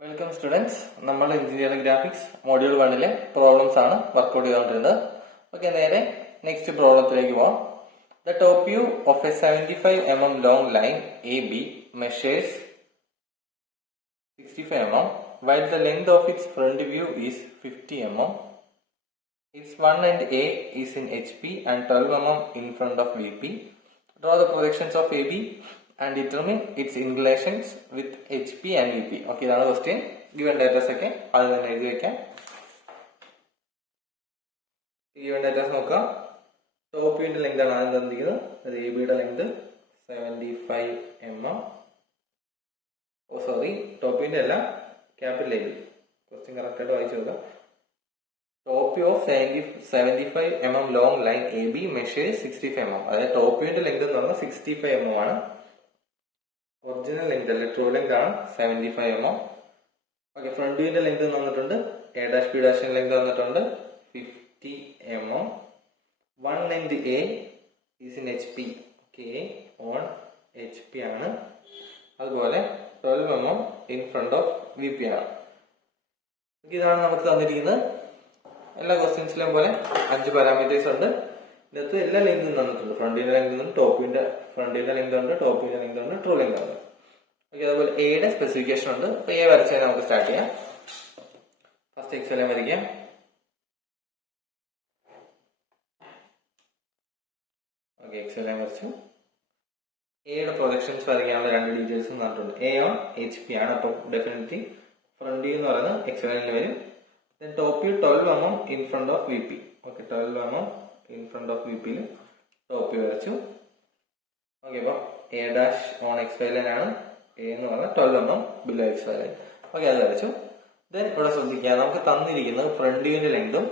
Welcome students. നമ്മൾ engineering graphics module 1-ലെ problems ആണ് workout ചെയ്തുകൊണ്ടിരുന്നത്. ഓക്കെ, നേരെ നെക്സ്റ്റ് പ്രോബ്ലത്തിലേക്ക് പോവാം. The top view of A 75 mm long line AB measures 65 mm while the length of its front view is 50 mm. Its one end A is in HP and 12 mm in front of VP. Draw the projections of AB and determine its inclinations with HP and VP. Okay, ഇതാണ് question. Given datas ഒക്കെ അത് തന്നെ എഴുതി വെക്കാം. Given datas നോക്കാം. Top വ്യൂവിന്റെ ലെങ്ത് ആണ് ആദ്യം തന്നിരിക്കുന്നത്. അത് എ ബിയുടെ ലെങ്ത് 75 mm. ടോപ്പ് വ്യൂവിന്റെ അല്ല, capital A B. Question correct ആയിട്ട് വായിച്ചു നോക്കാം. Top view of 75 mm long line A B measures 65 mm. അതായത് ടോപ്പ് വ്യൂവിന്റെ ലെങ്ത് എന്ന് പറഞ്ഞാൽ 65 mm ആണ്. ഒറിജിനൽ ലെങ്ത് അല്ലെ, ട്രൂ ലെങ്ത് ആണ് 75 mm. ഓക്കെ, ഫ്രണ്ട് വ്യൂവിന്റെ ലെങ്ത് തന്നിട്ടുണ്ട്. എ ഡാഷ് ബി ഡാഷിന്റെ ലെങ്ത് തന്നിട്ടുണ്ട് 50 mm. One length A is in HP. Okay, on HP ആണ്. അതുപോലെ 12 mm in front of VP ആണ്. ഇതാണ് നമുക്ക് തന്നിരിക്കുന്നത്. എല്ലാ ക്വസ്റ്റ്യൻസിലും പോലെ 5 പാരാമീറ്റേഴ്സ് ഉണ്ട്. ഇതിനകത്ത് എല്ലാ ലെങ്തും തന്നിട്ടുണ്ട്. ഫ്രണ്ടിന്റെ ലെങ്ത് ഉണ്ട്, ടോപ്പിന്റെ ഫ്രണ്ടിന്റെ ലെങ്ത് ഉണ്ട്, ടോപ്പിന്റെ ലെങ്ത് ഉണ്ട്, ട്രൂ ലെങ്ത് ഉണ്ട്. ഓക്കെ, അതുപോലെ എയുടെ സ്പെസിഫിക്കേഷൻ ഉണ്ട്. അപ്പൊ എ വരച്ചാൽ നമുക്ക് സ്റ്റാർട്ട് ചെയ്യാം. ഫസ്റ്റ് എക്സ് ലൈൻ വരയ്ക്കാം. ഓക്കെ, എക്സ് ലൈൻ വരച്ചു. എയുടെ പ്രൊജക്ഷൻസ് വരയ്ക്കാനുള്ള 2 ഡീറ്റെയിൽസ് തന്നിട്ടുണ്ട്. എ ഓൺ HP ആണ്. അപ്പൊ ഡെഫിനറ്റ്ലി ഫ്രണ്ട് വ്യൂ എന്ന് പറയുന്നത് എക്സ് ലൈനിൽ വരും. Then top view 12 mm in front of VP. Okay, 12 mm in front of VP യിൽ top view വരച്ചു. ഓക്കെ, അപ്പൊ A dash on XY line ആണ്. A എന്ന് പറഞ്ഞാൽ 12 mm below XY line. Okay, അത് വരച്ചു. ദെൻ ഇവിടെ ശ്രദ്ധിക്കുക, നമുക്ക് തന്നിരിക്കുന്നത് ഫ്രണ്ട് വ്യൂവിന്റെ ലെങ്തും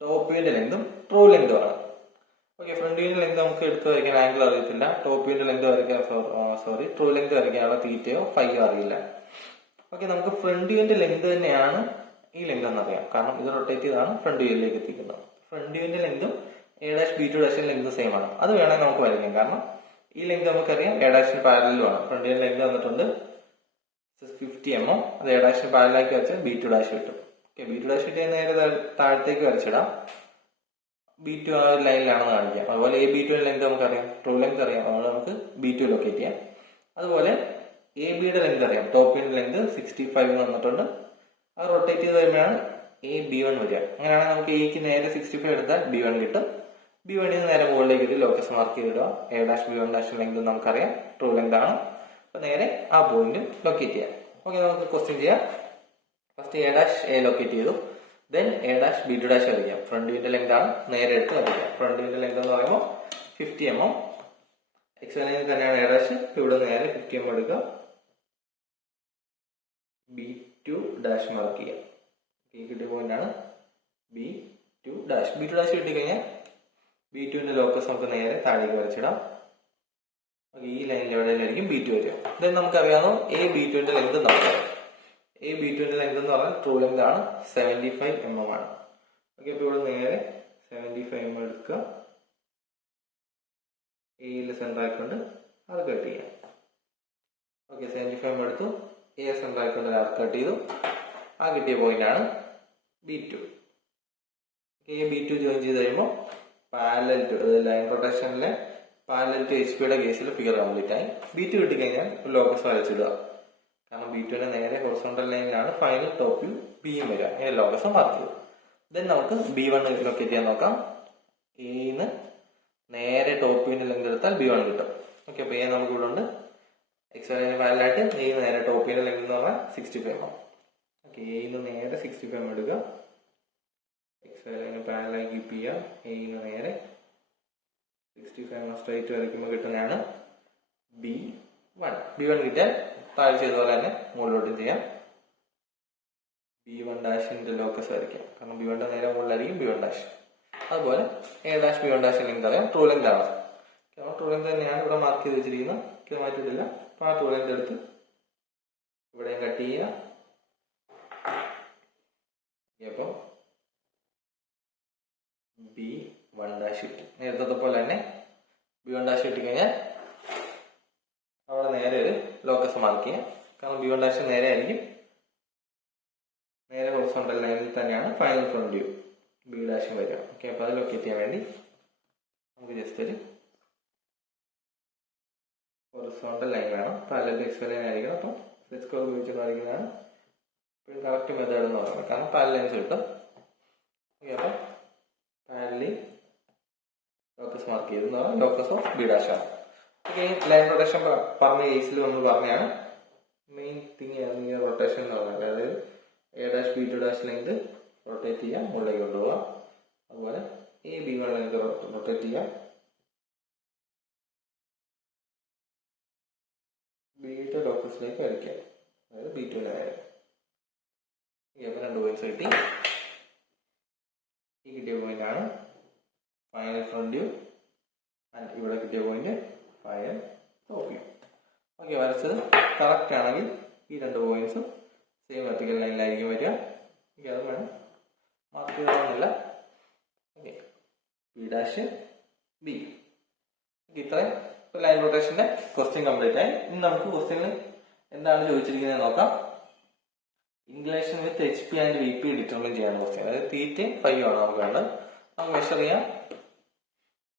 ടോപ്പ് വ്യൂവിന്റെ ലെങ്തും ട്രൂ ലെങ്തും ആണ്. ഓക്കെ, ഫ്രണ്ട് വ്യൂവിന്റെ ലെങ്ത് നമുക്ക് എടുത്ത് വരയ്ക്കാൻ ആംഗിൾ അറിയത്തില്ല. ടോപ്പ് വ്യൂവിന്റെ ലെങ്ത് വരയ്ക്കാൻ ട്രൂ ലെങ്ത് വരയ്ക്കാനുള്ള തീറ്റയോ ഫൈയോ അറിയില്ല. ഓക്കെ, നമുക്ക് ഫ്രണ്ട് വ്യൂവിന്റെ ലെങ്ത് തന്നെയാണ് ഈ ലെങ്ത് എന്നറിയാം, കാരണം ഇത് റൊട്ടേറ്റ് ചെയ്താണ് ഫ്രണ്ട് വ്യൂയിലേക്ക് എത്തിക്കുന്നത്. ഫ്രണ്ട് വ്യൂവിന്റെ ലെങ്തും എ ഡാഷ് ബി ടു ഡാഷിന്റെ ലെങ്ത് സെയിം ആണ്. അത് വേണമെങ്കിൽ നമുക്ക് വരയ്ക്കാം, കാരണം ഈ ലെങ്ത് നമുക്കറിയാം എ ഡാഷിന് പാരലും ആണ്. ഫ്രണ്ട് വ്യൂവിന്റെ ലെങ്ത് വന്നിട്ടുണ്ട് 50 mm. അത് എ ഡാഷിന് പാരലാക്കി വെച്ചാൽ ബി ടു ഡാഷ് കിട്ടും. ഓക്കെ, ബി ടു ഡാഷ് കിട്ടിയ നേരെ താഴത്തേക്ക് വരച്ചിടാം. ബി ടു ആ ഒരു ലൈനിലാണെന്ന് കാണിക്കാം. അതുപോലെ എ ബി ടുവിന്റെ ലെങ്ത് നമുക്കറിയാം, ട്രൂ ലെങ്ത് അറിയാം, അതുകൊണ്ട് നമുക്ക് ബി ടു ലൊക്കേറ്റ് ചെയ്യാം. അതുപോലെ എ ബിയുടെ ലെങ്ത് അറിയാം, ടോപ്പിന്റെ ലെങ്ത് 65 വന്നിട്ടുണ്ട്. അത് റൊട്ടേറ്റ് ചെയ്ത് വരുമ്പോഴാണ് B1 വരിക. അങ്ങനെയാണെങ്കിൽ നമുക്ക് എക്ക് നേരെ 65 എടുത്താൽ B1 കിട്ടും. B1 നേരെ മുകളിലേക്ക് ഒരു ലോക്കസ് മാർക്ക് ചെയ്തിടുക. A dash B1 dash length നമുക്കറിയാം, ട്രൂ ലെങ്ത് ആണ്. അപ്പൊ നേരെ ആ പോയിന്റ് ലൊക്കേറ്റ് ചെയ്യാം. ഓക്കെ, നമുക്ക് ക്വസ്റ്റ്യൻ ചെയ്യാം. First A dash A locate ചെയ്തു. Then A dash B two dash വരയ്ക്കാം. ഫ്രണ്ട് വ്യൂവിന്റെ ലെങ്ത് ആണ്, നേരെ എടുത്ത് വരയ്ക്കാം. ഫ്രണ്ട് വ്യൂവിന്റെ ലെങ്ത് എന്ന് പറയുമ്പോൾ 50 mm. എക്സ് ലൈനിൽ തന്നെയാണ് എ ഡാഷ്. ഇവിടെ നേരെ 50 mm എടുക്കുക. B2 ഡാഷ് മാർക്ക് ചെയ്യാം. കിട്ടിയ പോയിന്റ് ആണ് B2 ഡാഷ്. B2 ഡാഷ് കിട്ടിക്കഴിഞ്ഞാൽ B2ന്റെ ലോക്കസ് നമുക്ക് നേരെ താഴേക്ക് വരച്ചിടാം. ഈ ലൈനിൽ എവിടെയായിരിക്കും B2 വരിക. ദെൻ നമുക്കറിയാമോ A B2ന്റെ ലെങ്ത് നമുക്കറിയാം. A B2ന്റെ ലെങ്ത് എന്ന് പറഞ്ഞാൽ ട്രൂ ലെങ്ത് ആണ് 75 mm ആണ്. ഓക്കെ, അപ്പൊ ഇവിടെ നേരെ 75 mm എടുക്കുക. എയിൽ സെന്റർ ആയിക്കൊണ്ട് അത് കട്ട് ചെയ്യാം. ഓക്കെ, 75 mm എടുത്തു. എ സെന്റർ ആയിക്കൊണ്ട് ആർക്ക് കട്ട് ചെയ്തു. ആ കിട്ടിയ പോയിന്റ് ആണ് B2. A B2 ജോയിൻ ചെയ്ത് കഴിയുമ്പോൾ പാരലൽ ടു, ലൈൻ റൊട്ടേഷനിലെ പാരലൽ ടു HP കേസിൽ ഫിഗർ കംപ്ലീറ്റ് ആയി. B2 കിട്ടിക്കഴിഞ്ഞാൽ ഒരു ലോക്കസ് വരച്ചിടുക, കാരണം B2ന്റെ നേരെ ഹൊറിസോണ്ടൽ ലൈനിലാണ് ഫൈനൽ ടോപ്പ് വ്യൂ ബിയും വരിക. ഇങ്ങനെ ലോക്കസ് മാർക്ക് ചെയ്തു. ദെൻ നമുക്ക് B1 ലൊക്കേറ്റ് ചെയ്യാൻ നോക്കാം. എന്ന് നേരെ ടോപ്പ് വ്യൂവിന്റെ ലെങ്ത് എടുത്താൽ B1 കിട്ടും. ഓക്കെ, അപ്പൊ A നമുക്ക് ഇവിടെ ഉണ്ട്. എക്സ് ലൈനിന് പാരലായിട്ട് A നേരെ ടോപ്പ് വ്യൂവിന്റെ ലെങ്ത് എന്ന് പറഞ്ഞാൽ 65 mm. ഓക്കെ, എന്ന് നേരെ 65 mm എടുക്കുക. എക്സ് ലൈനിന് പാരലായി കീപ്പ് ചെയ്യുക. എന്ന് നേരെ 65 mm സ്ട്രൈറ്റ് വരയ്ക്കുമ്പോൾ കിട്ടുന്നതാണ് B1. B1 കിട്ടിയാൽ താഴെ ചെയ്തതുപോലെ തന്നെ മുകളിലോട്ടും ചെയ്യാം. B1 ഡാഷിന്റെ ലോക്കസ് വരയ്ക്കാം, കാരണം B1ന്റെ നേരെ മുകളിലായിരിക്കും B1 ഡാഷ്. അതുപോലെ എ ഡാഷ് B1 ഡാഷിന്റെ ലെങ്ത് അറിയാം, ട്രൂ ലെങ്ത് ആണ്. ട്രൂ ലെങ്ത് തന്നെയാണ് ഇവിടെ മാർക്ക് ചെയ്ത് വെച്ചിരിക്കുന്നത്, മാറ്റിയിട്ടില്ല. അപ്പൊ ആ ട്രൂ ലെങ്ത് എടുത്ത് ഇവിടെ കട്ട് ചെയ്യുക. അപ്പം B1 ഡാഷ് കിട്ടും. നേരത്തെ പോലെ തന്നെ B1 ഡാഷ് കിട്ടിക്കഴിഞ്ഞാൽ അവിടെ നേരെ ഒരു ലോക്കസ് മാർക്ക് ചെയ്യാം. കാരണം B1 ഡാഷ് നേരെ ആയിരിക്കും, നേരെ ഹൊറിസോണ്ടൽ ലൈനിൽ തന്നെയാണ് ഫൈനൽ ഫ്രണ്ട് വ്യൂ B ഡാഷും വരിക. ഓക്കെ, അപ്പോൾ അത് ലൊക്കേറ്റ് ചെയ്യാൻ വേണ്ടി നമുക്ക് ജസ്റ്റ് ഒരു ഹൊറിസോണ്ടൽ ലൈൻ വേണം. പാരലൽ ടു എക്സ് ലൈൻ ആയിരിക്കണം. അപ്പം സെറ്റ് സ്കോർ ഉപയോഗിച്ച് കാണിക്കുന്നതാണ് കറക്റ്റ് മെത്തേഡ് എന്ന് പറയുന്നത്. കാരണം പാരലൽ ലൈൻസ് കിട്ടും. ഓക്കെ, അപ്പം പാരലി ലോക്കസ് മാർക്ക് ചെയ്തെന്ന് പറഞ്ഞാൽ ലോക്കസ് ഓഫ് B ഡാഷ് ആണ്. ഓക്കെ, ലൈൻ റൊട്ടേഷൻ പറഞ്ഞ കേസിൽ നമ്മൾ പറഞ്ഞതാണ് മെയിൻ തിങ് ഏതെങ്കിലും റൊട്ടേഷൻ എന്ന് പറയുന്നത്. അതായത് A dash B2 dash length rotate ചെയ്യാം, മുകളിലേക്ക് കൊണ്ടുപോകാം. അതുപോലെ B1 ലെങ്ത് റൊട്ടേറ്റ് ചെയ്യാം, B2 ലോക്കസിലേക്ക് വരയ്ക്കാം, അതായത് B2 നേരെ. അപ്പോൾ 2 പോയിന്റ്സ് കിട്ടി. ഈ കിട്ടിയ പോയിന്റ് ആണ് ഫൈനൽ ഫ്രണ്ട് വ്യൂ. ആൻഡ് ഇവിടെ കിട്ടിയ point final top view. Okay, വരച്ചത് കറക്റ്റ് ആണെങ്കിൽ ഈ 2 പോയിന്റ്സും സെയിം വെർട്ടിക്കൽ ലൈനിലായിരിക്കും വരിക. ഓക്കെ, അത് വേണം മാർക്ക് ചെയ്യണമെന്നില്ല. Okay, B dash B. ഇത്രയും ലൈൻ റൊട്ടേഷന്റെ ക്വസ്റ്റ്യൻ കംപ്ലീറ്റ് ആയി. ഇനി നമുക്ക് ക്വസ്റ്റ്യനിൽ എന്താണ് ചോദിച്ചിരിക്കുന്നത് നോക്കാം. Inclination with HP and VP determine ചെയ്യാൻ ക്വസ്റ്റ്യൻ. അതായത് തീറ്റയും ഫൈയും ആണ് നമുക്ക് വേണ്ടത്. നമുക്ക് മെഷർ ചെയ്യാം.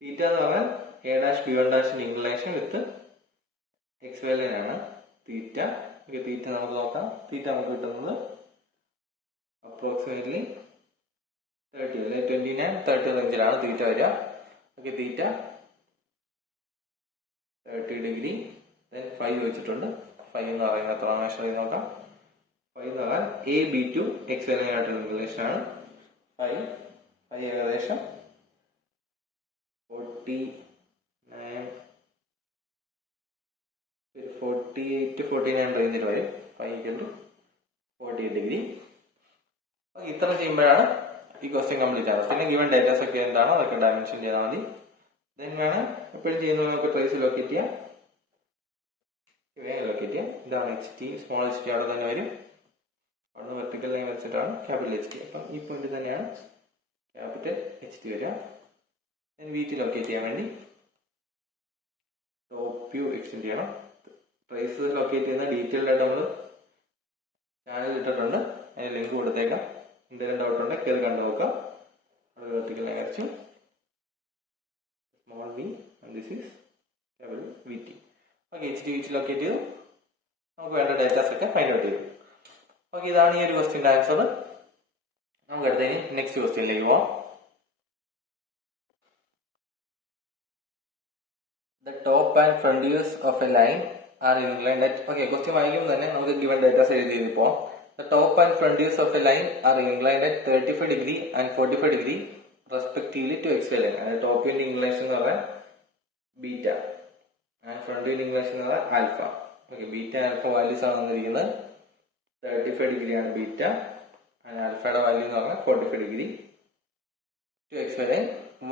തീറ്റ എന്ന് പറഞ്ഞാൽ A ഡാഷ് B1 ഡാഷിന്റെ ഇൻക്ലിനേഷൻ വിത്ത് XY ലൈൻ ആണ് തീറ്റ. തീറ്റ നമുക്ക് നോക്കാം. തീറ്റ നമുക്ക് കിട്ടുന്നത് അപ്രോക്സിമേറ്റ്ലി 30 അല്ലെങ്കിൽ 29-30 റേഞ്ചിലാണ് തീറ്റ വരിക. ഓക്കെ, തീറ്റ 30 ഡിഗ്രി. ദെൻ 5 വെച്ചിട്ടുണ്ട്. 5 എന്ന് പറയുന്നത് എത്ര മെഷർ ചെയ്ത് നോക്കാം. 5 എന്ന് പറഞ്ഞാൽ AB2 XY ലൈൻ ആയിട്ടുള്ള ഇൻക്ലിനേഷൻ ആണ്. 5 ഏകദേശം 48-49 റേഞ്ചിൽ വരും. 5 48 ഡിഗ്രി. ഇത്ര ചെയ്യുമ്പോഴാണ് ഈ ക്വസ്റ്റ്യൻ കംപ്ലീറ്റ് ആവുന്നത്. പിന്നെ ഗിവൺ ഡേറ്റാസ് ഒക്കെ എന്താണോ അതൊക്കെ ഡയമെൻഷൻ ചെയ്താൽ മതി. ദെൻ വേണം എപ്പോഴും ചെയ്യുന്നത് നമുക്ക് ട്രേസ് ലൊക്കേറ്റ് ചെയ്യാം. ലൊക്കേറ്റ് ചെയ്യാം. ഇതാണ് HT, സ്മോൾ HT അവിടെ തന്നെ വരും. അവിടെ വെർട്ടിക്കൽ ലൈൻ വെച്ചിട്ടാണ് ക്യാപിറ്റൽ HT. അപ്പം ഈ പോയിന്റ് തന്നെയാണ് ക്യാപിറ്റൽ HT വരിക. ദെൻ VT ലൊക്കേറ്റ് ചെയ്യാൻ വേണ്ടി ടോപ്പ് വ്യൂ എക്സ്റ്റെൻഡ് ചെയ്യണം. ട്രേസ് ലൊക്കേറ്റ് ചെയ്യുന്ന ഡീറ്റെയിൽഡ് ആയിട്ട് നമ്മൾ ചാനൽ ഇട്ടിട്ടുണ്ട്. അതിന് ലിങ്ക് കൊടുത്തേക്കാം. എന്തെങ്കിലും ഡൗട്ട് ഉണ്ടെങ്കിൽ കയറി കണ്ടു നോക്കാം. അത് വെർട്ടിക്കൽ ലൈൻ വരച്ചു small V and this is capital VT. Okay, HT VT locate ചെയ്തു. നമുക്ക് വേണ്ട ഡേറ്റാസ് ഒക്കെ ഫൈൻഡ് ഔട്ട് ചെയ്തു. ഓക്കെ, ഇതാണ് ഈ ഒരു ക്വസ്റ്റ്യൻ്റെ ആൻസർ. നമുക്ക് അടുത്തതിന് നെക്സ്റ്റ് ക്വസ്റ്റ്യനിലേക്ക് പോവാം. The top and front views of a line are inclined at. Okay, question വായിക്കുമ്പോൾ തന്നെ നമുക്ക് ഗിവൺ ഡേറ്റാസ് എഴുതി പോവാം. The top and front views of a line are inclined at 35 degree and 45 degree respectively to XY line. അതായത് top വ്യൂവിന്റെ inclination എന്ന് പറഞ്ഞാൽ beta and front വ്യൂവിന്റെ inclination എന്ന് പറഞ്ഞാൽ alpha. Okay, beta alpha values ആണ് തന്നിരിക്കുന്നത്. 35 degree ആണ് ബീറ്റ ആൻഡ് ആൽഫയുടെ value എന്ന് പറഞ്ഞാൽ 45 degree to XY line.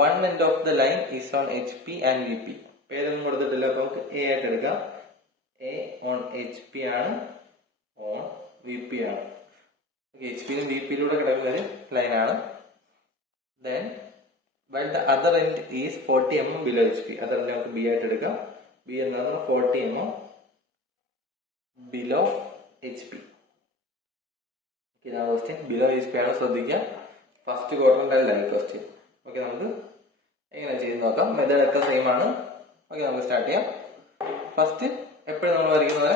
One end of the line is on HP and VP. പേരൊന്നും കൊടുത്തിട്ടില്ല, അപ്പോൾ നമുക്ക് A ആയിട്ട് എടുക്കാം. A on HP ആണ്, on VP ആണ്. ഓക്കെ, HP നും VP യിലൂടെ കിടക്കുന്ന ഒരു ലൈനാണ്. Then while the other end is 40 mm below HP. Other end നമുക്ക് B ആയിട്ട് എടുക്കാം. B എന്നാണ് 40 mm below HP. ഇതാണ് ക്വസ്റ്റ്യൻ. ബിലോ HP ആണ് ശ്രദ്ധിക്കുക. ഫസ്റ്റ് ക്വാഡ്രന്റ് അല്ല ഈ ക്വസ്റ്റ്യൻ. ഓക്കെ, നമുക്ക് എങ്ങനെ ചെയ്ത് നോക്കാം. മെത്തേഡ് ഒക്കെ സെയിം ആണ്. ഓക്കെ, നമുക്ക് സ്റ്റാർട്ട് ചെയ്യാം. ഫസ്റ്റ് എപ്പോഴും നമ്മൾ വരയ്ക്കുന്നത്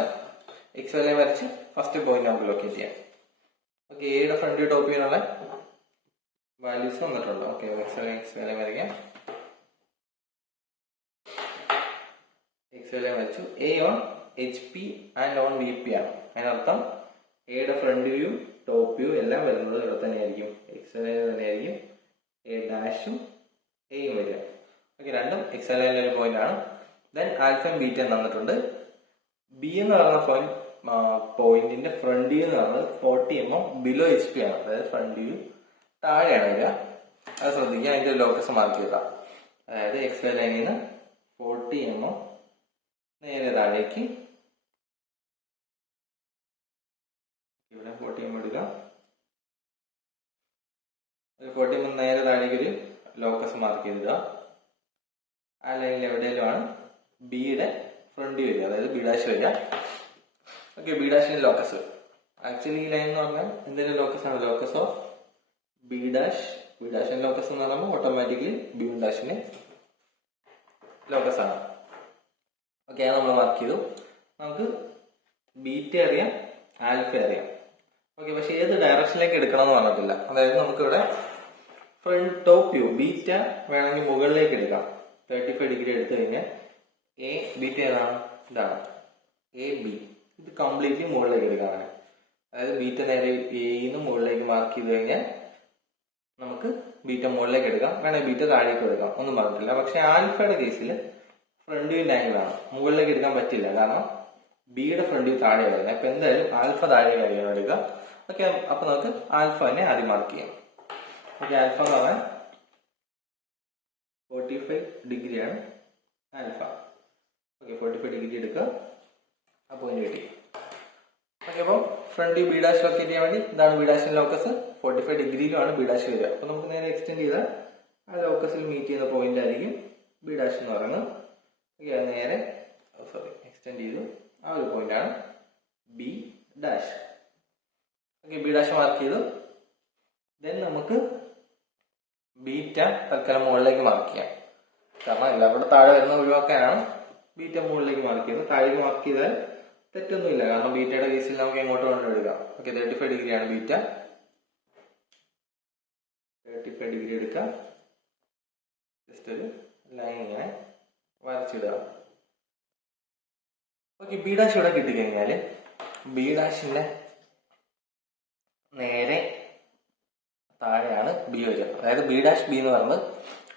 XY ലൈൻ വരച്ച് ഫസ്റ്റ് പോയിന്റ് നമുക്ക് ലൊക്കേറ്റ് ചെയ്യാം. ഓക്കെ, എയുടെ ഫ്രണ്ട് വ്യൂ ടോപ്പ് ചെയ്യാനുള്ള വാല്യൂസ് വന്നിട്ടുണ്ട്. ഓക്കെ, XY ലൈൻ വരയ്ക്കാം. XY ലൈൻ വരച്ചു. A on HP and on VP ആണ്. അതിനർത്ഥം എയുടെ ഫ്രണ്ട് വ്യൂ ടോപ്പ് വ്യൂ എല്ലാം വരുന്നത് ഇവിടെ തന്നെയായിരിക്കും. XY ലൈൻ തന്നെയായിരിക്കും. A ഡാഷും എയും വരിക. ഓക്കെ, രണ്ടും XY ലൈനിലെ ഒരു പോയിന്റ് ആണ്. ദെൻ ആൽഫയും ബീറ്റയും തന്നിട്ടുണ്ട്. B എന്ന് പറയുന്ന പോയിന്റിന്റെ ഫ്രണ്ട് വ്യൂ എന്ന് പറയുന്നത് 40 mm ബിലോ HP ആണ്. അതായത് ഫ്രണ്ട് വ്യൂ താഴെയാണ് വരിക. അത് ശ്രദ്ധിക്കുക. അതിന്റെ ലോക്കസ് മാർക്ക് ചെയ്താൽ, അതായത് XY ലൈനിൽ നിന്ന് 40 mm നേരെ താഴേക്ക് ഇവിടെ 40 mm എടുക്കുക. 40 mm നേരെ താഴേക്ക് ഒരു ലോക്കസ് മാർക്ക് ചെയ്തിടുക. ആ ലൈനിൽ എവിടെയെങ്കിലുമാണ് ബിയുടെ ഫ്രണ്ട് വരിക, അതായത് ബി ഡാഷ് വരിക. ഓക്കെ, ബി ഡാഷിന്റെ ലോക്കസ്. ആക്ച്വലി ഈ ലൈൻ എന്ന് പറഞ്ഞാൽ എന്തെങ്കിലും ലോക്കസ് ആണ്, locus of B dash. B ഡാഷിന്റെ ലോക്കസ് എന്ന് പറയുമ്പോൾ ഓട്ടോമാറ്റിക്കലി ബി വൺ ഡാഷിന്റെ ലോക്കസ് ആണ്. ഓക്കെ, അത് നമ്മൾ മാർക്ക് ചെയ്തു. നമുക്ക് ബീറ്റ അറിയാം, ആൽഫ അറിയാം. ഓക്കെ, പക്ഷെ ഏത് ഡയറക്ഷനിലേക്ക് എടുക്കണം എന്ന് പറഞ്ഞിട്ടില്ല. അതായത് നമുക്കിവിടെ ഫ്രണ്ട് ടോപ്പ് വ്യൂ ബീറ്റ വേണമെങ്കിൽ മുകളിലേക്ക് എടുക്കാം. 35 ഡിഗ്രി എടുത്തു കഴിഞ്ഞാൽ എ ബീറ്റ ഏതാണ്, ഇതാണ് എ ബി. ഇത് കംപ്ലീറ്റ്ലി മുകളിലേക്ക് എടുക്കാനാണ്. അതായത് ബീറ്റ നേരെ എന്ന് മുകളിലേക്ക് മാർക്ക് ചെയ്ത് കഴിഞ്ഞാൽ നമുക്ക് ബീറ്റ മുകളിലേക്ക് എടുക്കാം, വേണമെങ്കിൽ ബീറ്റ താഴേക്ക് എടുക്കാം, ഒന്നും പറഞ്ഞിട്ടില്ല. പക്ഷെ ആൽഫയുടെ കേസിൽ ഫ്രണ്ട് വ്യൂ ആംഗിൾ ആണ്, മുകളിലേക്ക് എടുക്കാൻ പറ്റില്ല. കാരണം ബിയുടെ ഫ്രണ്ട് വ്യൂ താഴെ വരുന്നത്. അപ്പൊ എന്തായാലും ആൽഫ താഴെ കാര്യമാണ് എടുക്കുക. ഓക്കെ, അപ്പൊ നമുക്ക് ആൽഫ തന്നെ ആദ്യം മാർക്ക് ചെയ്യാം. ഓക്കെ, ആൽഫ എന്ന് പറഞ്ഞാൽ 45 ഡിഗ്രിയാണ് ആൽഫ. ഓക്കെ, 45 ഡിഗ്രി എടുക്കുക, ആ പോയിന്റ് കിട്ടി. ഓക്കെ, അപ്പോൾ front view B dash locate ചെയ്യാൻ വേണ്ടി ഇതാണ് ബി ഡാഷിന്റെ ലോക്കസ്. 45 ഡിഗ്രിയിലുമാണ് ബി ഡാഷ് വരിക. അപ്പൊ നമുക്ക് നേരെ എക്സ്റ്റെൻഡ് ചെയ്താൽ ആ ലോക്കസിൽ മീറ്റ് ചെയ്യുന്ന പോയിന്റ് ആയിരിക്കും ബി ഡാഷ് എന്ന് പറയുന്നത്. ഓക്കെ, അത് നേരെ എക്സ്റ്റെൻഡ് ചെയ്തു, ആ ഒരു പോയിന്റ് ആണ് B dash. Okay, B dash mark ചെയ്തു. ദെൻ നമുക്ക് ബീറ്റ തൽക്കാലം മുകളിലേക്ക് മാർക്ക് ചെയ്യാം. കാരണം എല്ലാം കൂടെ താഴെ വരുന്ന ഒഴിവാക്കാനാണ് ബീറ്റ മുകളിലേക്ക് മാർക്ക് ചെയ്യുന്നത്. താഴേക്ക് മാർക്ക് ചെയ്താൽ തെറ്റൊന്നുമില്ല, കാരണം ബീറ്റയുടെ കേസിൽ നമുക്ക് എങ്ങോട്ട് വേണം എടുക്കാം. ഓക്കെ, 35 ഡിഗ്രിയാണ് ബീറ്റ. 35 ഡിഗ്രി എടുക്കാം. ജസ്റ്റ് ഒരു ലൈൻ ഇങ്ങനെ വരച്ചിടുക. ഓക്കെ, ബി ഡാഷ് ഇവിടെ കിട്ടിക്കഴിഞ്ഞാൽ ബി ഡാഷിന്റെ നേരെ താഴെയാണ് ബി വരിക. അതായത് ബി ഡാഷ് ബി എന്ന് പറയുന്നത്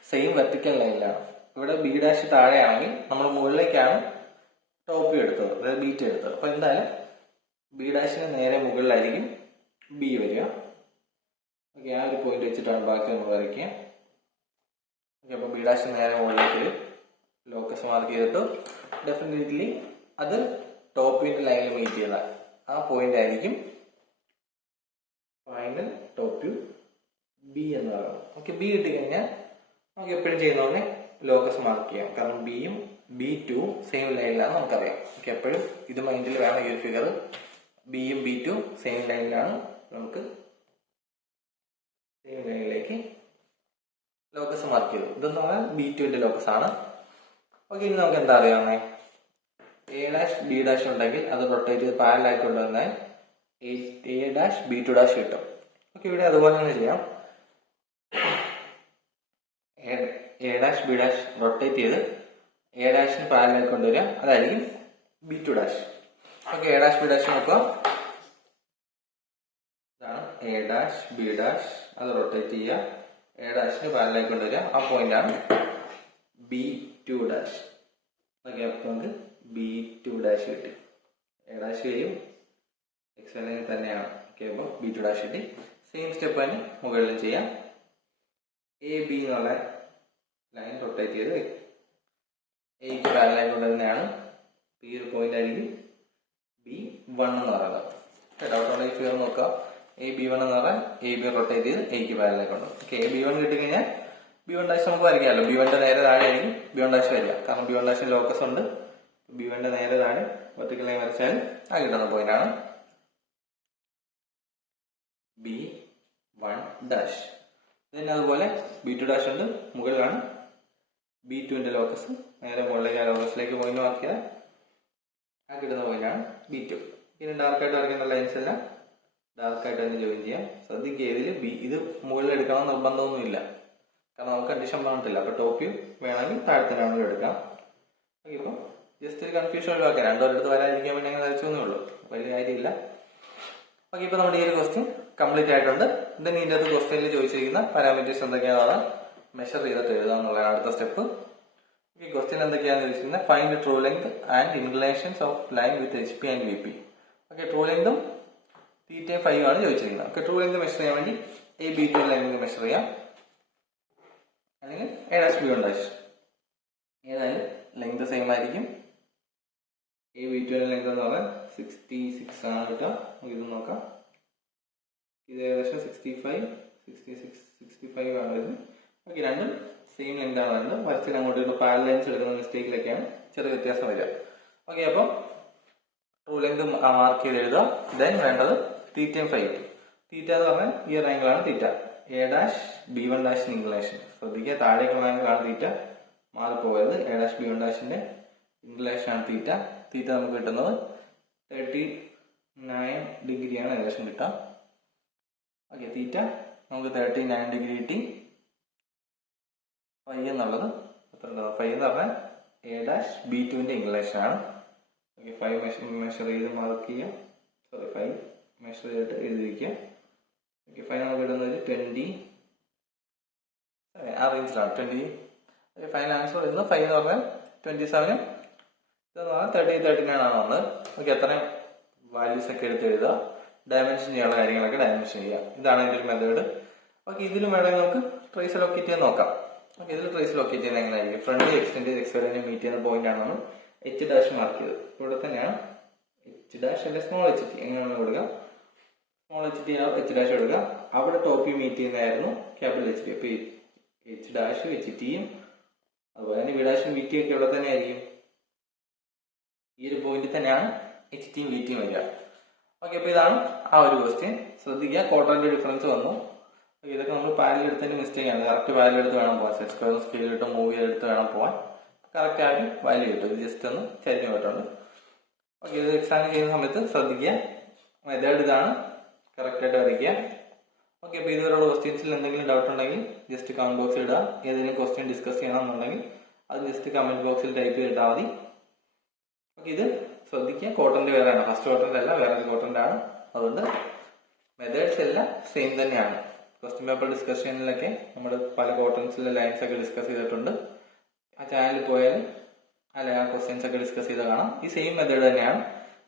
സെയിം വെർട്ടിക്കൽ ലൈനിലാണ്. ഇവിടെ ബി ഡാഷ് താഴെയാണെങ്കിൽ നമ്മൾ മുകളിലേക്കാണ് ടോപ്പ് വ്യൂ എടുത്തത്, അതായത് ബീറ്റ എടുത്തത്. അപ്പൊ എന്തായാലും ബി ഡാഷിന് നേരെ മുകളിലായിരിക്കും ബി വരിക. ഓക്കെ, ആ ഒരു പോയിന്റ് വെച്ചിട്ടാണ് ബാക്കി നമ്മൾ വരയ്ക്കുക. ഓക്കെ, അപ്പൊ ബി ഡാഷിന് നേരെ മുകളിലേക്ക് ലോക്കസ് മാർക്ക് ചെയ്തിട്ട് ഡെഫിനറ്റ്ലി അത് ടോപ്പ് വ്യൂന്റെ ലൈനിൽ മീറ്റ് ചെയ്ത ആ പോയിന്റ് ആയിരിക്കും ഫൈനൽ ടോപ്പ് വ്യൂ ബി എന്ന് പറയുന്നത്. ഓക്കെ, ബി കിട്ടിക്കഴിഞ്ഞാൽ നമുക്ക് എപ്പോഴും ചെയ്യുന്ന പോലെ ലോക്കസ് മാർക്ക് ചെയ്യാം. കാരണം ബിയും B2 സെയിം ലൈനിലാണ് നമുക്കറിയാം. ഓക്കെ, എപ്പോഴും ഇത് മൈൻഡിൽ വേണം. ഈ ഒരു ഫിഗർ ബിയും B2 സെയിം ലൈനിലാണ്, നമുക്ക് സെയിം ലൈനിലേക്ക് ലോക്കസ് മാർക്ക് ചെയ്തു. ഇതെന്ന് പറഞ്ഞാൽ B2ന്റെ ലോക്കസ് ആണ്. ഓക്കെ, ഇനി നമുക്ക് എന്താ അറിയാവുന്നേ, എ ഡാഷ് ബി ഡാഷ് ഉണ്ടെങ്കിൽ അത് റൊട്ടേറ്റ് ചെയ്ത് പാരലായിട്ട് കൊണ്ടുവന്നാൽ എ ഡാഷ് B2 ഡാഷ് കിട്ടും. ഓക്കെ, ഇവിടെ അതുപോലെ തന്നെ ചെയ്യാം. A dash B dash rotate ചെയ്ത് എ ഡാഷിന് പാരലായി കൊണ്ടുവരിക, അതായിരിക്കും B2 dash. Okay, A dash B dash നോക്കുക. ഇതാണ് എ ഡാഷ് ബി ഡാഷ്, അത് റൊട്ടേറ്റ് ചെയ്യുക, എ ഡാഷിന് പാരലായി കൊണ്ടുവരിക, ആ പോയിന്റ് ആണ് B2 ഡാഷ്. ഓക്കെ, അപ്പൊ നമുക്ക് B2 ഡാഷ് കിട്ടി. എ ഡാഷ് ചെയ്യും എക്സ് ലൈനിൽ തന്നെയാണ്. ഓക്കെ, അപ്പോൾ B2 ഡാഷ് കിട്ടി. സെയിം സ്റ്റെപ്പ് തന്നെ മുകളിലും ചെയ്യാം. എ ബി എന്നുള്ള ലൈൻ റൊട്ടേറ്റ് ചെയ്ത് എക്ക് പാരലൽ കൊണ്ടുതന്നെയാണ് ഈ ഒരു പോയിന്റ് ആയിരിക്കും B1 എന്ന് പറയുന്നത്. ഡൗട്ട് ഉണ്ടെങ്കിൽ ഫിഗർ നോക്കുക. B1 എന്ന് പറഞ്ഞാൽ AB റൊട്ടേറ്റ് ചെയ്ത് എക്ക് പാരലൽ കൊണ്ടുപോകും. ഓക്കെ, B1 കിട്ടിക്കഴിഞ്ഞാൽ B1 ഡാഷ് നമുക്ക് വരയ്ക്കാമല്ലോ. B1ന്റെ നേരെ താഴെ ആയിരിക്കും B1 ഡാഷ് വരിക, കാരണം B1 ഡാഷിന് ലോക്കസ് ഉണ്ട്. B1ന്റെ നേരെ താഴെ വെർട്ടിക്കൽ ലൈൻ വരച്ചാൽ ആ കിട്ടുന്ന പോയിന്റ് ആണ് B1 ഡാഷ്. പിന്നെ അതുപോലെ B2 ഡാഷ് ഉണ്ട്, മുകളിലാണ് B2ന്റെ ലോക്കസ്. നേരെ മുകളിലേക്ക് ആ ലോക്കസിലേക്ക് പോയിന്റ് മാർക്ക് ചെയ്താൽ ആ കിട്ടുന്ന പോയിന്റാണ് B2. പിന്നെ ഡാർക്കായിട്ട് വരയ്ക്കുന്ന ലൈൻസ് എല്ലാം ഡാർക്കായിട്ട് തന്നെ ജോയിൻ ചെയ്യാം. ശ്രദ്ധിക്കുക, ഇത് മുകളിൽ എടുക്കണം നിർബന്ധമൊന്നുമില്ല, കാരണം നമുക്ക് കണ്ടീഷൻ പറഞ്ഞിട്ടില്ല. അപ്പൊ ടോപ്പ് വ്യൂ വേണമെങ്കിൽ താഴത്തിനാണെങ്കിൽ എടുക്കാം. ഓക്കെ, ഇപ്പം ജസ്റ്റ് ഒരു കൺഫ്യൂഷൻ ഒഴിവാക്കാം. രണ്ടോരടുത്ത് വരാതിരിക്കാൻ വേണ്ടി അങ്ങനെ വരച്ചൊന്നേ ഉള്ളൂ, വലിയ കാര്യമില്ല. ഓക്കെ, ഇപ്പൊ നമ്മുടെ ഈ ഒരു ക്വസ്റ്റ്യൻ കംപ്ലീറ്റ് ആയിട്ടുണ്ട്. ഇതിന് ഇതിൻ്റെ അകത്ത് ക്വസ്റ്റ്യനിൽ ചോദിച്ചിരിക്കുന്ന പാരാമീറ്റേഴ്സ് എന്തൊക്കെയാണെന്ന് മെഷർ ചെയ്തിട്ട് എഴുതുക എന്നുള്ളതാണ് അടുത്ത സ്റ്റെപ്പ്. ഈ ക്വസ്റ്റ്യൻ എന്തൊക്കെയാണെന്ന് ചോദിച്ചിരിക്കുന്നത് find true length and inclinations of line with HP and VP. Okay, true ലെങ്തും തീറ്റയും 5 ആണ് ചോദിച്ചിരിക്കുന്നത്. ഓക്കെ, ട്രൂ ലെങ്ത് മെഷർ ചെയ്യാൻ വേണ്ടി AB2 ലൈനിൽ മെഷർ ചെയ്യാം, അല്ലെങ്കിൽ A', B'. ഏതായാലും ലെങ്ത് സെയിം ആയിരിക്കും. AB2 ലെങ്ത് എന്ന് പറഞ്ഞാൽ 66 ആണ് കിട്ടുക. ഇത് നോക്കാം, ഇത് ഏകദേശം 65 ആണ് ഇത്. ഓക്കെ, രണ്ടും സെയിം ലെങ്ത് ആണ് വരുന്നത്. വരച്ചിൽ അങ്ങോട്ടുള്ള പാരലൽ ലൈൻസ് എടുക്കുന്ന മിസ്റ്റേക്കിലൊക്കെയാണ് ചെറിയ വ്യത്യാസം വരിക. ഓക്കെ, അപ്പം ട്രൂ ലെങ്ത് മാർക്ക് ചെയ്ത് എഴുതുക. ദെൻ വേണ്ടത് തീറ്റയും ഫൈയും. തീറ്റ എന്ന് പറഞ്ഞാൽ ഈ ഒരു ആംഗിളാണ് theta. A dash B one ഡാഷിന്റെ ഇൻക്ലിനേഷൻ ശ്രദ്ധിക്കുക. താഴേക്കുള്ള ആംഗിളാണ് തീറ്റ, മാറിപ്പോകരുത്. എ ഡാഷ് ബി വൺ ഡാഷിന്റെ ഇൻക്ലിനേഷൻ ആണ് തീറ്റ. തീറ്റ നമുക്ക് കിട്ടുന്നത് 39 ഡിഗ്രിയാണ് ഏകദേശം കിട്ടുക. ഓക്കെ, തീറ്റ നമുക്ക് 39 ഡിഗ്രി കിട്ടി. ഫൈ എന്നുള്ളത് എത്ര ഉണ്ടാവും? ഫൈ എന്ന് പറഞ്ഞാൽ എ ഡാഷ് ബി ടുവിന്റെ ഇൻക്ലിനേഷൻ ആണ്. ഓക്കെ, ഫൈ മെഷർ ചെയ്ത് മാർക്ക് ചെയ്യുക. സോറി, ഫൈ മെഷർ ചെയ്തിട്ട് എഴുതിയിരിക്കുക. ഓക്കെ, ഫൈ നമുക്ക് കിട്ടുന്നത് 20, ആ റേഞ്ചിലാണ് 20. ഫൈനൽ ആൻസർ വരുന്നത് ഫൈ എന്ന് പറഞ്ഞാൽ 27, ഇതെന്ന് പറഞ്ഞാൽ 30, 39 ആണ് വന്നത്. ഓക്കെ, അത്രയും വാല്യൂസ് ഒക്കെ എടുത്ത് എഴുതുക. ഡയമെൻഷൻ ചെയ്യാനുള്ള കാര്യങ്ങളൊക്കെ ഡയമെൻഷൻ ചെയ്യുക. ഇതാണ് എൻ്റെ ഒരു മെത്തേഡ്. ഓക്കെ, ഇതിലും വേണമെങ്കിൽ നമുക്ക് ട്രേസ് ലൊക്കേറ്റ് ചെയ്യാൻ നോക്കാം. ഓക്കെ, ഇതിൽ ട്രേസ് ലൊക്കേറ്റ് ചെയ്യുന്നത് എങ്ങനെയായിരിക്കും? ഫ്രണ്ട് എക്സ്റ്റെൻഡ് എക്സ്വലിനെ മീറ്റ് ചെയ്യുന്ന പോയിന്റ് ആണ് നമ്മൾ എച്ച് ഡാഷ് മാർക്ക് ചെയ്തത്. ഇവിടെ തന്നെയാണ് എച്ച് ഡാഷ് അല്ലെങ്കിൽ സ്മോൾ എച്ച് ടി എങ്ങനെയാണ് കൊടുക്കുക? Small H T H dash എടുക്കുക. അവിടെ ടോപ്പിൽ മീറ്റ് ചെയ്യുന്നതായിരുന്നു ക്യാപിറ്റൽ എച്ച് ടി. അപ്പൊ എച്ച് ഡാഷ് എച്ച് ടിയും അതുപോലെ തന്നെ വി ഡാഷും വി ടി ഒക്കെ ഇവിടെ തന്നെ ആയിരിക്കും. ഈ ഒരു പോയിന്റിൽ തന്നെയാണ് എച്ച് ടിയും വി ടിയും വരിക. ഓക്കെ, അപ്പൊ ഇതാണ് ആ ഒരു ക്വസ്റ്റ്യൻ. ശ്രദ്ധിക്കുക, ക്വാഡ്രന്റ് ഡിഫറൻസ് വന്നു. ഇതൊക്കെ നമ്മൾ പാരലൽ എടുത്തതിന്റെ മിസ്റ്റേക്ക് ആണ്. കറക്റ്റ് വാല്യൂ എടുത്ത് വേണം പോകാൻ. സെറ്റ് സ്ക്വയർ സ്കെയിൽ ഇട്ട് മൂവ് ചെയ്തെടുത്ത് വേണം പോകാൻ. കറക്റ്റ് ആയിട്ട് വാല്യൂ കിട്ടും. ഇത് ജസ്റ്റ് ഒന്ന് ചരിഞ്ഞു പോയിട്ടുണ്ട്. ഓക്കെ, ഇത് എക്സാം ചെയ്യുന്ന സമയത്ത് ശ്രദ്ധിക്കുക. മെത്തേഡ് ഇതാണ്, കറക്റ്റ് ആയിട്ട് വരയ്ക്കുക. ഓക്കെ, അപ്പൊ ഇതുവരെയുള്ള ക്വസ്റ്റ്യൻസിൽ എന്തെങ്കിലും ഡൗട്ട് ഉണ്ടെങ്കിൽ ജസ്റ്റ് കമന്റ് ബോക്സിൽ ഇടുക. ഏതെങ്കിലും ക്വസ്റ്റ്യൻ ഡിസ്കസ് ചെയ്യണമെന്നുണ്ടെങ്കിൽ അത് ജസ്റ്റ് കമന്റ് ബോക്സിൽ ടൈപ്പ് ചെയ്തിട്ടാൽ മതി. ഓക്കെ, ഇത് ശ്രദ്ധിക്കുക, കോട്ടന്റെ വേറെയാണ്, ഫസ്റ്റ് കോട്ടന്റെ അല്ല, വേറെ കോട്ടന്റെ ആണ്. അതുകൊണ്ട് മെത്തേഡ്സ് എല്ലാം സെയിം തന്നെയാണ്. ക്വസ്റ്റ്യൻ പേപ്പർ ഡിസ്കഷനിലൊക്കെ നമ്മൾ പല കോട്ടൺസിലെ ലൈൻസ് ഒക്കെ ഡിസ്കസ് ചെയ്തിട്ടുണ്ട്. ആ ചാനലിൽ പോയാൽ അല്ലെ ആ ക്വസ്റ്റ്യൻസ് ഒക്കെ ഡിസ്കസ് ചെയ്ത് കാണാം. ഈ സെയിം മെത്തേഡ് തന്നെയാണ്.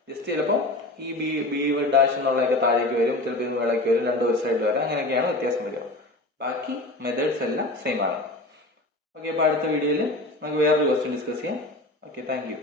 ജസ്റ്റ് ചിലപ്പോൾ ഈ ബി ഡാഷ് എന്നുള്ളതൊക്കെ താഴേക്ക് വരും, ചിലപ്പോൾ ഇത് വേളയ്ക്ക് വരും, രണ്ടും ഒരു സൈഡിൽ വരാം. അങ്ങനെയൊക്കെയാണ് വ്യത്യാസം വരിക. ബാക്കി മെത്തേഡ്സ് എല്ലാം സെയിം ആണ്. ഓക്കെ, അപ്പോൾ അടുത്ത വീഡിയോയിൽ നമുക്ക് വേറൊരു ക്വസ്റ്റ്യൻ ഡിസ്കസ് ചെയ്യാം. Okay, thank you.